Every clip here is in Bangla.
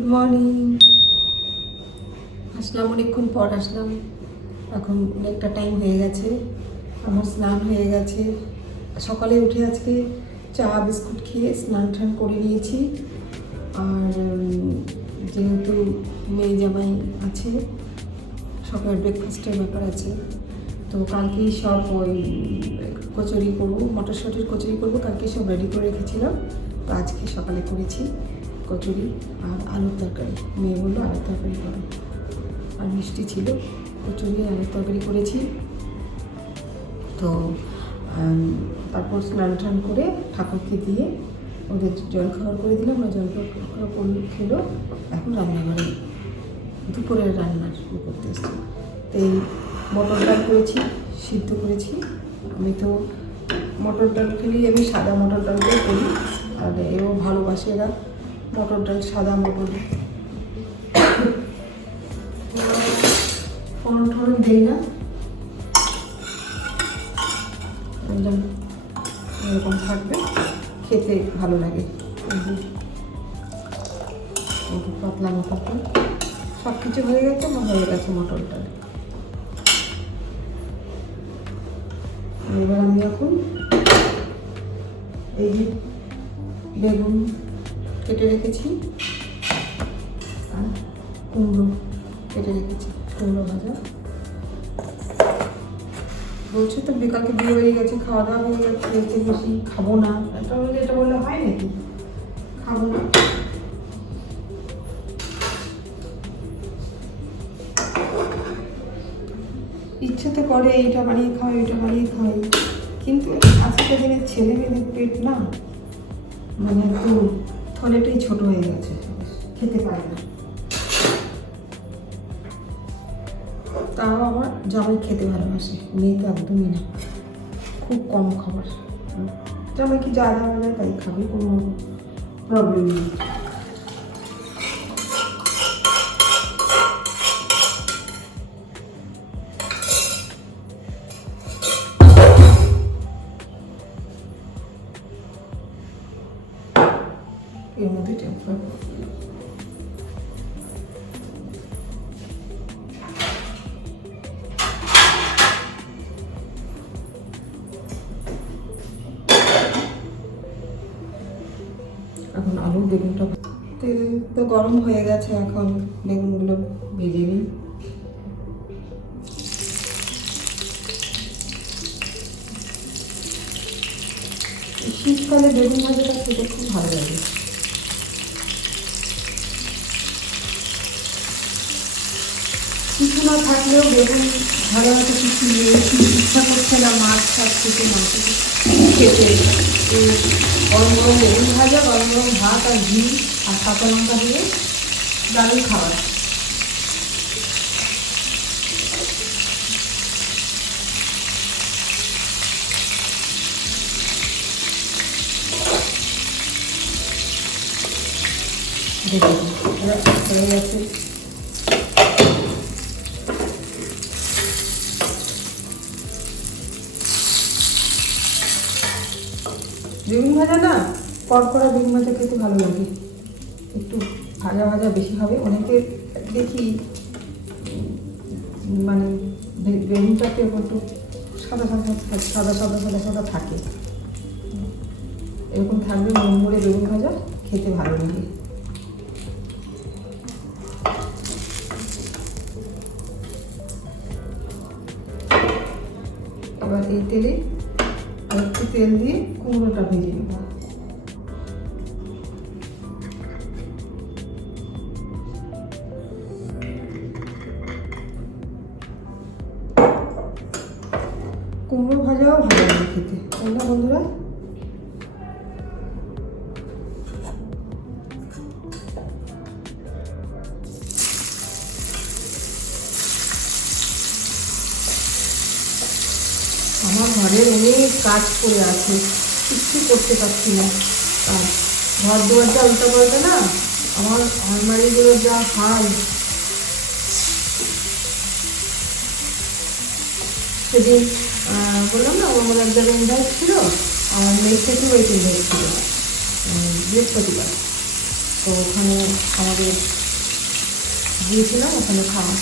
Good morning. আসলাম, অনেকক্ষণ পর আসলাম। এখন অনেকটা টাইম হয়ে গেছে, আমার স্নান হয়ে গেছে। সকালে উঠে আজকে চা বিস্কুট খেয়ে স্নান টান করে নিয়েছি। আর যেহেতু মেয়ে জামাই আছে, সকাল ব্রেকফাস্টের ব্যাপার আছে, তো কালকেই সব ওই কচুরি করবো, মটরশুঁটির কচুরি করবো, কালকে সব রেডি করে রেখেছিলাম। তো আজকে সকালে করেছি কচুরি আর আলুর তরকারি। মেয়ে বললো আলুর তরকারি করো, আর মিষ্টি ছিল। কচুরি আলুর তরকারি করেছি। তো তারপর স্নান টান করে ঠাকুরকে দিয়ে ওদের জলখাবার করে দিলাম। ওরা জলখাবার খেলো। এখন রান্নাঘরে দুপুরের রান্নার করতে এসছি। তো এই মটর ডাল করেছি, সিদ্ধ করেছি। আমি তো মটর ডাল খেলেই আমি সাদা মটর ডালটাই করি, আর এও ভালোবাসে এরা মটর ডাল, সাদা মটর। ফোড়ন টোড়ন দিই না, এরকম থাকবে, খেতে ভালো লাগে। পাতলা মটর ডাল সব কিছু হয়ে গেছে, হয়ে গেছে মটর ডাল। এবার আমি এখন এই যে বেগুন কেটে রেখেছি আর কুমড়ো কেটে রেখেছি, কুমড়ো ভাজা। বলছে তো বিকালকে বিয়ে বাড়ি গেছে, খাওয়া দাওয়া হয়ে গেছে, এতে বেশি খাবো না। এটা বললে হয় নাকি, খাবো না। ইচ্ছে তো করে এইটা বানিয়ে খাওয়াই, ওইটা বানিয়ে খাওয়াই, কিন্তু আজকের দিনের ছেলে মেয়েদের পেট না, মানে একটু থলেটাই ছোট হয়ে গেছে, খেতে পারে না। তাও আমার জামাই খেতে ভালোবাসে, মেয়ে তো একদমই না, খুব কম খাবার। জামাই কি যা দেওয়া যায় তাই খাবে, কোনো প্রবলেম নেই। এর মধ্যে টেম্পার এখন আলু বেগুনটা, তেল তো গরম হয়ে গেছে, এখন বেগুনগুলো ভেজে নিই। শীতকালে বেগুন ভাজাটা খেতে খুব ভালো লাগে। কিছু না থাকলেও বেগুন ভালো হয়তো কিছু নেই, ইচ্ছা করছে না মাছ শাক থেকে, মাংস খেতে, গরম গরম বেগুন ভাজা, গরম গরম ভাত আর ঘি আর কাঁচা লঙ্কা দিয়ে দারুণ খাবার। দেখুন হয়ে গেছে। বেগুন ভাজা না, কড়কড়া বেগুন ভাজা খেতে ভালো লাগে, একটু ভাজা ভাজা বেশি হবে। অনেকে দেখি মানে বেগুনটাকে একটু সাদা সাদা সাদা সাদা সাদা সাদা থাকে, এরকম থাকবে মুড়মুড়ে বেগুন ভাজা, খেতে ভালো লাগে। এবার এই তেলে একটু তেল দিয়ে কুমড়োটা ভেজে নেব। কুমড়ো ভাজাও ভালো লাগে খেতে, তাই না বন্ধুরা? আমার ঘরের অনেক কাজ করে আছে, কিচ্ছু করতে পারছি না। আর ঘর দুয়ারটা উল্টা পাল্টা না, আমার আলমারিগুলো যা হাল। সেদিন বললাম না আমার এক জায়গায় ইনভাইট ছিল, আমার মেয়ের থেকে ওয়েট ইনভাইট ছিল বৃহস্পতিবার। তো ওখানে আমাদের গিয়েছিলাম, ওখানে খাওয়া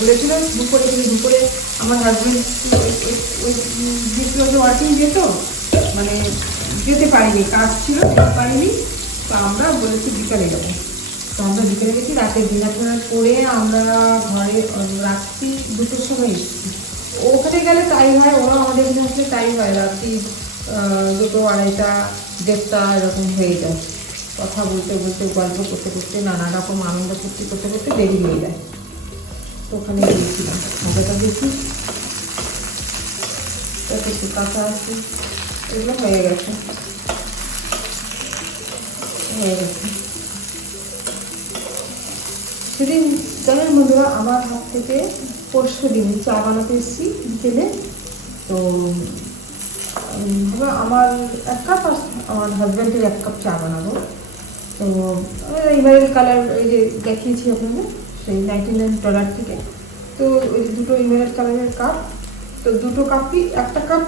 বলেছিল দুপুরে, কিন্তু দুপুরে আমার হাজব্যান্ড ওই দ্বিতীয় ওয়ার্কিং যেত, মানে যেতে পারিনি, কাজ ছিল, যেতে পারিনি। তো আমরা বলেছি বিকালে যাবো। তো আমরা বিকেলে গেছি, রাতে ডিনার টিনার করে আমরা ঘরে রাত্রি 2টোর সময় এসেছি। ওখানে গেলে তাই হয়, ওরা আমাদের এখানে আসলে তাই হয়, রাত্রি 2টো, 2:30, 1:30 এরকম হয়ে যায়। কথা বলতে বলতে, গল্প করতে করতে, নানা রকম আনন্দ করতে করতে করতে দেরি হয়ে যায়। তো ওখানে গিয়েছিলাম, মজাটা দেখি একটু কাঁচা আছে, এগুলো হয়ে গেছে। সেদিন জানেন বন্ধুরা, আমার হাত থেকে পরশু দিন চা বানাতে এসেছি বিকেলে। তো আমার 1 কাপ আর আমার হাজব্যান্ডের 1 কাপ চা বানাবো। তো ইমেরিল কালার ওই যে দেখিয়েছি আপনাদের, সেই $99 থেকে। তো ওই যে 2টো ইমেরিল কালারের কাপ, তো 2টো কাপই, 1টা কাপ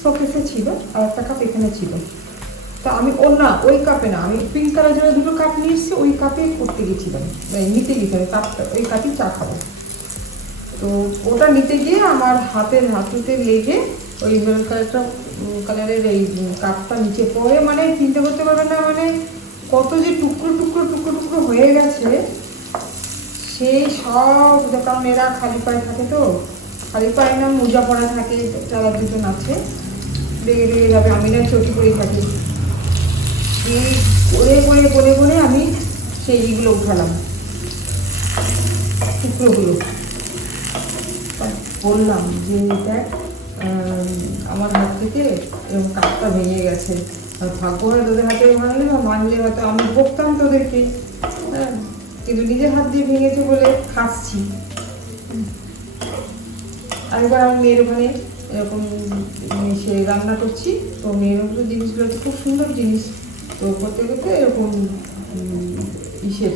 শোকেসে ছিল আর 1টা কাপ এখানে ছিল। তো আমি ওই কাপে না, আমি পিঙ্ক কালার জন্য 2টো কাপ নিয়ে এসেছি, ওই কাপে করতে গেছিলাম, নিতে গেছিলাম কাপটা, ওই কাপেই চা খাবো। তো ওটা নিতে গিয়ে আমার হাতুতে লেগে ওই মেরুন কালারের এই কাপটা নিচে পড়ে, মানে চিনতে করতে পারবে না, মানে কত যে টুকরো টুকরো টুকরো টুকরো হয়ে গেছে। সেই সব, কারণ এরা খালি পায়ে থাকে, তো খালি পায়ে না, মোজা পরা থাকে, যারা 2জন আছে, লেগে লেগে যাবে, আমি না চটি করেই থাকি। এই করে করে করে করে আমি সেইগুলো উঠালাম, টুকরোগুলো। বললাম যে দেখ, আমার হাত থেকে এরকম কাপটা ভেঙে গেছে, ভাগ্য হয় তোদের হাতে ভাঙলে বা মানলে হয়তো আমি বকতাম তোদেরকে, হ্যাঁ, কিন্তু নিজের হাত দিয়ে ভেঙেছে বলে খাচ্ছি। আরেকবার আমার মেয়ের ওখানে এরকম সে রান্না করছি, তো মেয়ের ওপরে জিনিসগুলো হচ্ছে খুব সুন্দর জিনিস। তো করতে করতে এরকম ইসের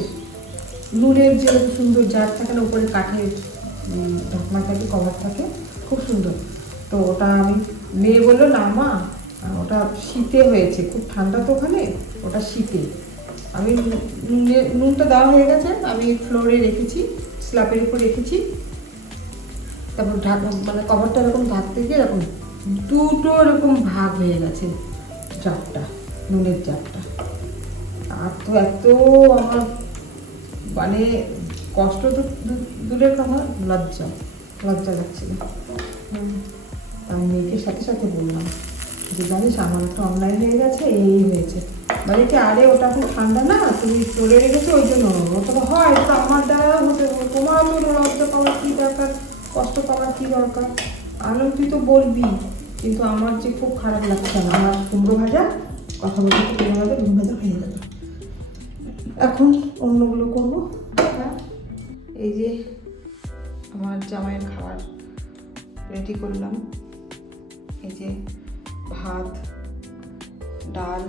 নুনের যে সুন্দর জার থাকে না, উপরে কাঠের ঢাকনা থাকে, কভার থাকে, খুব সুন্দর। তো ওটা আমি, মেয়ে বললো না মা, ওটা শীতে হয়েছে, খুব ঠান্ডা তো ওখানে, ওটা শীতে। আমি নুনটা দেওয়া হয়ে গেছে, আমি ফ্লোরে রেখেছি, স্ল্যাবের উপর রেখেছি। তারপর মানে কভারটা এরকম ঢাকতে গিয়ে এরকম 2টো এরকম ভাগ হয়ে গেছে জারটা, নুনের জারটা। আর তো এত আমার মানে কষ্ট তো দূরের কথা, লজ্জা লাগছিল। আমি মেয়েকে সাথে সাথে বললাম যে জানিস আমার একটা অনলাইন হয়ে গেছে, এই হয়েছে। মানে কি, আরে ওটা খুব ঠান্ডা না, তুমি চলে রেখেছো ওই জন্য, ওটা তো হয়, তো আমার দ্বারা হতে, তোমার তো লজ্জা পাওয়ার কী দরকার, কষ্ট পাওয়ার কী দরকার, আনন্দ তুই তো বলবি। কিন্তু আমার যে খুব খারাপ লাগছে, আমার কুমড়ো ভাজা, কথা বলতে কুমড়ো ভাজা হয়ে যাবে। এখন অন্যগুলো করবো। এই যে আমার জামাইয়ের খাবার রেডি করলাম, এই যে ভাত, ডাল,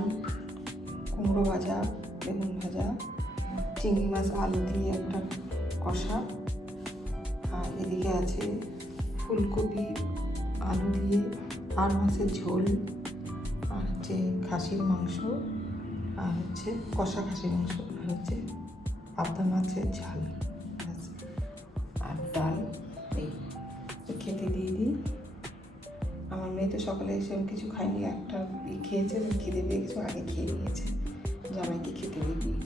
কুমড়ো ভাজা, বেগুন ভাজা, চিংড়ি মাছ আলু দিয়ে একটা কষা, আর এদিকে আছে ফুলকপি আলু দিয়ে আর মাছের ঝোল, আর হচ্ছে খাসির মাংস, আর হচ্ছে কষা খাসির মাংস, আর হচ্ছে পাবদা মাছের ঝাল, আর ডাল। এই খেতে দিয়ে দিই। আমার মেয়ে তো সকালে এসব কিছু খায়নি, একটা খেয়েছে, খিদে পেয়ে কিছু আগে খেয়ে নিয়েছে, জামাইকে খেতে দিয়ে দিই।